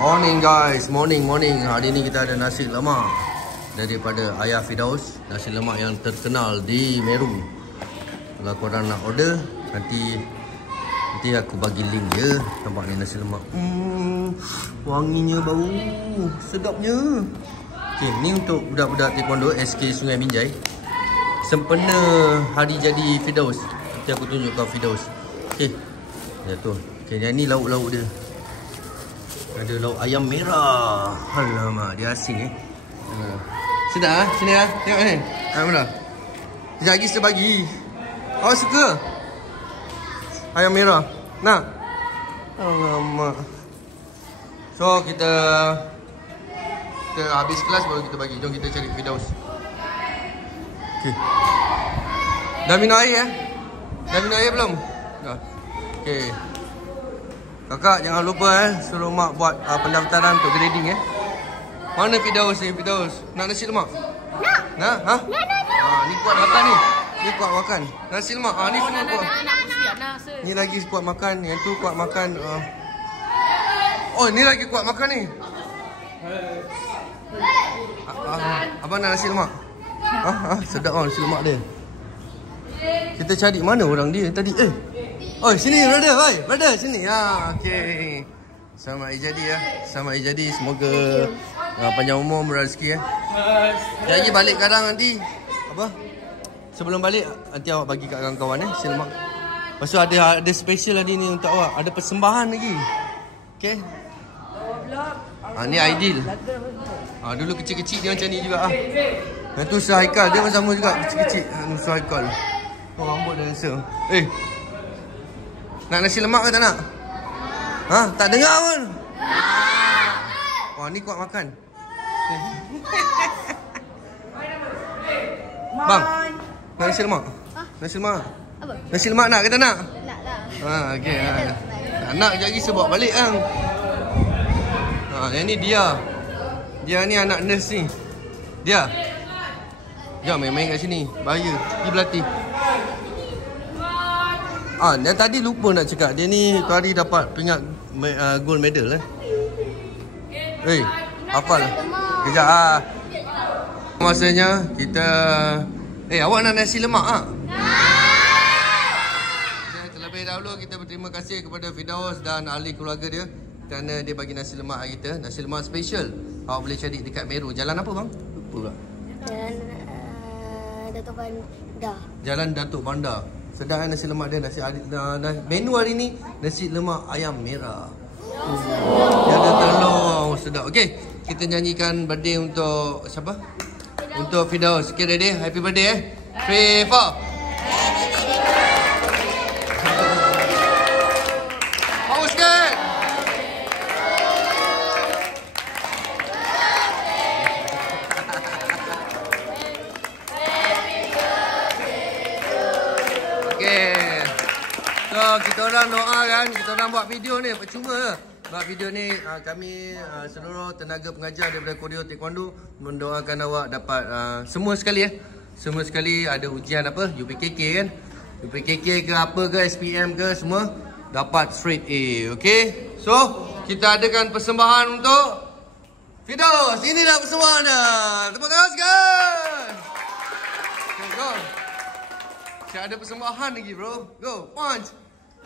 Morning guys, morning. Hari ni kita ada nasi lemak daripada Ayah Firdaus. Nasi lemak yang terkenal di Meru. Kalau korang nak order, nanti aku bagi link je. Nampak ni nasi lemak. Wanginya bau, sedapnya. Okay, ni untuk budak-budak taekwondo SK Sungai Binjai. Sempena hari jadi Firdaus. Nanti aku tunjuk kau Firdaus. Okay, jatuh. Okay, yang ni lauk-lauk dia. Ada lauk ayam merah. Alamak, dia asing sedap sini tengok ni. Mana? Sekejap lagi saya bagi. Awak suka? Ayam merah. Nak? Alamak. So, kita habis kelas baru kita bagi. Jom kita cari Firdaus. Okay. Dah minum air Dah minum air belum? Dah. Okay. Kakak jangan lupa suruh mak buat pendaftaran untuk grading Mana Firdaus ni? Firdaus nak nasi lemak? Nak. Nak? Ni kuat makan ni. Ni kuat makan. Nasi lemak. Ni semua kuat. Ni lagi kuat makan. Yang tu kuat makan. Oh, ni lagi kuat makan ni. Abang nak nasi lemak? Sedap nasi lemak dia. Kita cari mana orang dia tadi. Oh, sini brother, sini. Okey. Selamat hari jadi Selamat hari jadi. Semoga panjang umur, murah rezeki Lagi balik kadang nanti. Apa? Sebelum balik nanti awak bagi kat kawan-kawan selamat. Lepas tu ada special hari ni untuk awak. Ada persembahan lagi. Okey. Ni ideal. Dulu kecil-kecil dia macam ni juga Yang tu Sir Haikal, dia pun sama juga kecil-kecil. Sir Haikal. Rambut dia handsome. Nak nasi lemak ke tak nak? Tak dengar pun. Wah, ni kuat makan. Bang, nak nasi lemak? Nasi lemak? Apa? Nasi lemak nak ke tak nak? Nak lah. Okey. Nak sekejap lagi saya bawa balik yang ni dia. Dia ni anak nurse ni. Dia. Jom main-main kat sini. Bahaya. Pergi berlatih. Dia tadi lupa nak cakap. Dia ni tu hari dapat peringkat gold medal hafal. Kejap masanya kita awak nak nasi lemak Terlebih dahulu kita berterima kasih kepada Firdaus dan ahli keluarga dia kerana dia bagi nasi lemak kita. Nasi lemak special. Awak boleh cari dekat Meru. Jalan apa bang? Lupa pula. Datuk Bandar. Jalan Datuk Bandar. Sedap nasi lemak dia. Menu hari ni nasi lemak ayam merah. Dia ada telur. Sedap. Okey, kita nyanyikan birthday untuk siapa? Untuk Firdaus. Okay, ready? Happy birthday 3, 4. Power sikit. Kita orang doa kan, kita orang buat video ni percuma buat video ni kami seluruh tenaga pengajar daripada Koreo Taekwondo mendoakan awak dapat semua sekali ada ujian apa UPKK kan, UPKK ke apa ke SPM ke semua dapat straight A. Okey, so kita adakan persembahan untuk Firdaus. Inilah persembahan dia. Tepuk tangan sekali. Okay, go. Saya ada persembahan lagi bro. Go, punch.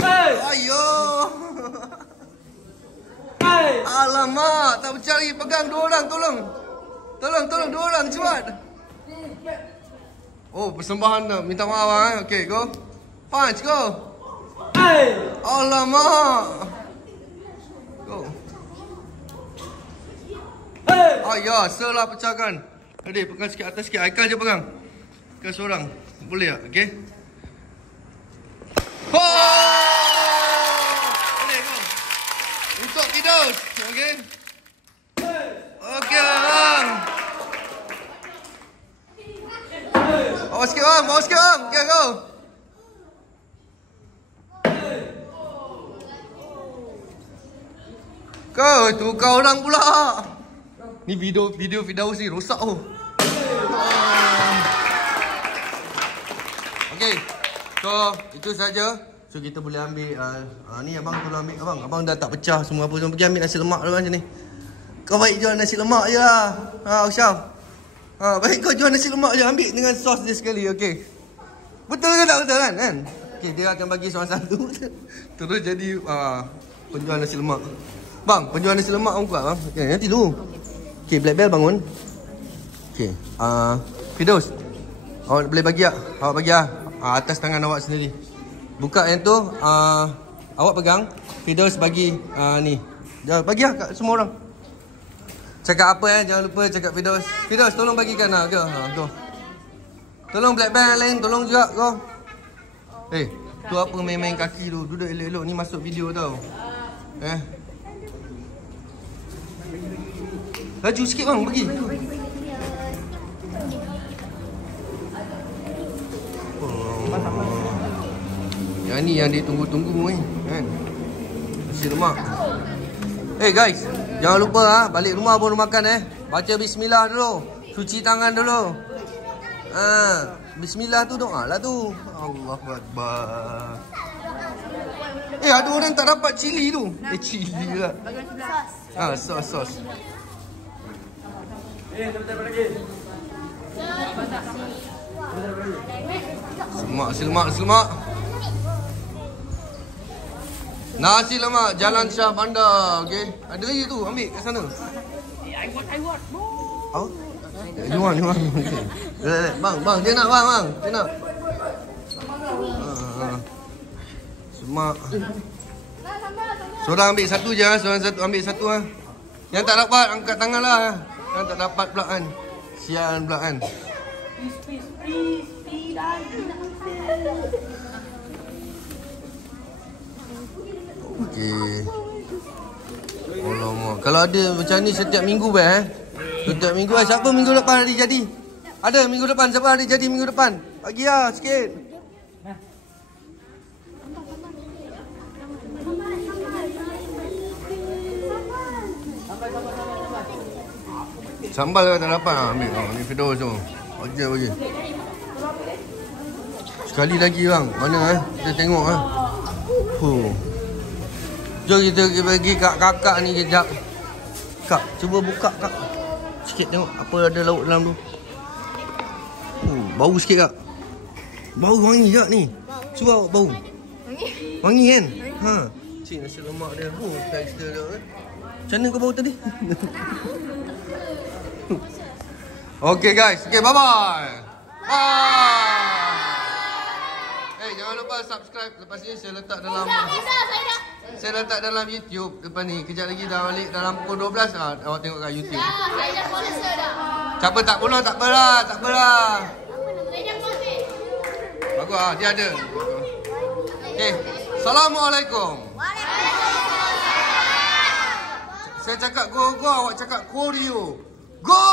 Ayo. Alamak, tak percaya lagi. Pegang dua orang, tolong. Tolong dua orang, cepat. Oh, persembahan dah. Minta maaf Okey, go. Punch, go. Alamak. Go. Ya, selah pecahkan. Adik, pegang sikit atas sikit. Haikal je pegang. Ke seorang. Boleh tak? Okey. Boleh, go. Untuk Firdaus. Okey. Okey, bang. Bawa sikit, bang. Okey, go. Tu kau orang pula. Ni video Firdaus ni rosak Okey. So, itu saja. So, kita boleh ambil ni abang tolong ambil abang. Abang dah tak pecah semua apa. Pergi ambil nasi lemak dulu macam ni. Kau baik jual nasi lemak je lah. Usyam. Baik kau jual nasi lemak je. Ambil dengan sos dia sekali. Okey. Betul ke tak betul kan? Okey, dia akan bagi seorang satu. Terus jadi penjual nasi lemak. Bang, penjual nasi lemak orang kuat bang. Okey, nanti dulu. Okey, Black Bell bangun. Okey. Firdaus. Awak boleh bagi tak? Awak bagi lah. Atas tangan awak sendiri. Buka yang tu. Awak pegang. Firdaus bagi ni. Bagi lah kat semua orang. Cakap apa jangan lupa cakap Firdaus. Firdaus tolong bagikan lah ke. Go. Tolong Black Band lain tolong juga kau. Tu apa main-main kaki tu. Duduk elok-elok ni masuk video tau. Laju sikit bang bagi. Yang ni yang ditunggu-tunggu ni kan. Nasi lemak. Guys, jangan lupa balik rumah baru makan baca bismillah dulu. Cuci tangan dulu. Bismillah tu doa lah tu. Allahu Akbar. Ada orang tak dapat cili tu. Cili lah. Sos. Selamat. Nasi lemak Jalan Shah Bandar. Okey. Ada lagi tu, ambil kat sana. I want. You want. Bang, dia nak bang. Dia nak. Semak. Seorang ambil satu je, seorang satu ambil satu . Yang tak dapat angkat tangan lah. Yang tak dapat pula kan. Sian pula kan. Please. Okey. Alamak. Kalau ada macam ni setiap minggu Setiap minggu siapa minggu depan hari jadi? Ada minggu depan siapa hari jadi minggu depan? Bagi lah sikit. Sambal tak dapat ambil. Ni Firdaus tu. Bagi. Sekali lagi bang. Mana kita tengok Jom kita bagi kakak ni kejap. Kak, cuba buka kak. Sikit tengok apa ada lauk dalam tu. Bau sikit kak. Bau wangi kak ni. Cuba bau. Wangi kan? Cik nasi lemak dia. Texture dia Macam mana kau bau tadi? Okay guys. Okay, bye-bye. Jangan lupa subscribe. Lepas ni saya letak dalam YouTube. Lepas ni kejap lagi dah balik dalam pukul 12 awak tengok kat YouTube. Siapa tak follow tak apalah. Bagus dia ada. Okay. Assalamualaikum. Saya cakap go, awak cakap Koreo. Go.